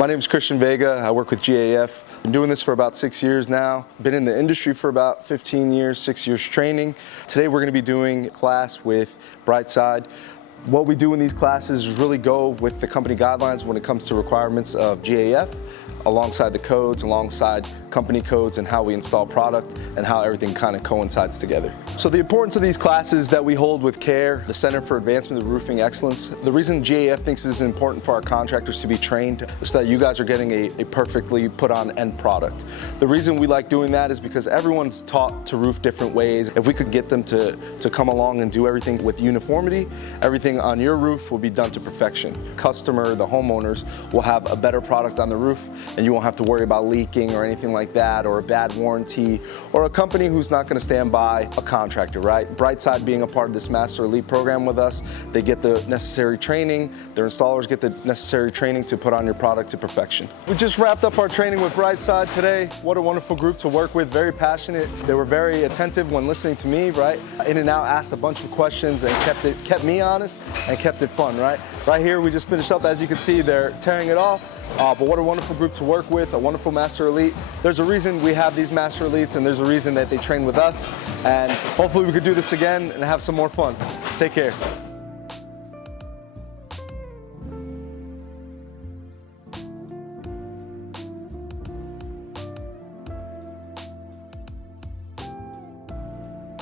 My name is Christian Vega. I work with GAF. Been doing this for about 6 years now. Been in the industry for about 15 years, 6 years training. Today we're going to be doing a class with Brightside. What we do in these classes is really go with the company guidelines when it comes to requirements of GAF, alongside the codes, alongside company codes, and how we install product and how everything kind of coincides together. So the importance of these classes that we hold with C.A.R.E, the Center for Advancement of Roofing Excellence, the reason GAF thinks it's important for our contractors to be trained is that you guys are getting a perfectly put on end product. The reason we like doing that is because everyone's taught to roof different ways. If we could get them to come along and do everything with uniformity, everything on your roof will be done to perfection. Customer, the homeowners, will have a better product on the roof, and you won't have to worry about leaking or anything like that, or a bad warranty, or a company who's not going to stand by a contractor, right? Brightside being a part of this Master Elite program with us, they get the necessary training, their installers get the necessary training to put on your product to perfection. We just wrapped up our training with Brightside today. What a wonderful group to work with, very passionate. They were very attentive when listening to me, right? In and out, asked a bunch of questions and kept me honest and kept it fun, right? Right here, we just finished up. As you can see, they're tearing it off. But what a wonderful group to work with, a wonderful Master Elite. There's a reason we have these Master Elites, and there's a reason that they train with us. And hopefully we could do this again and have some more fun. Take care.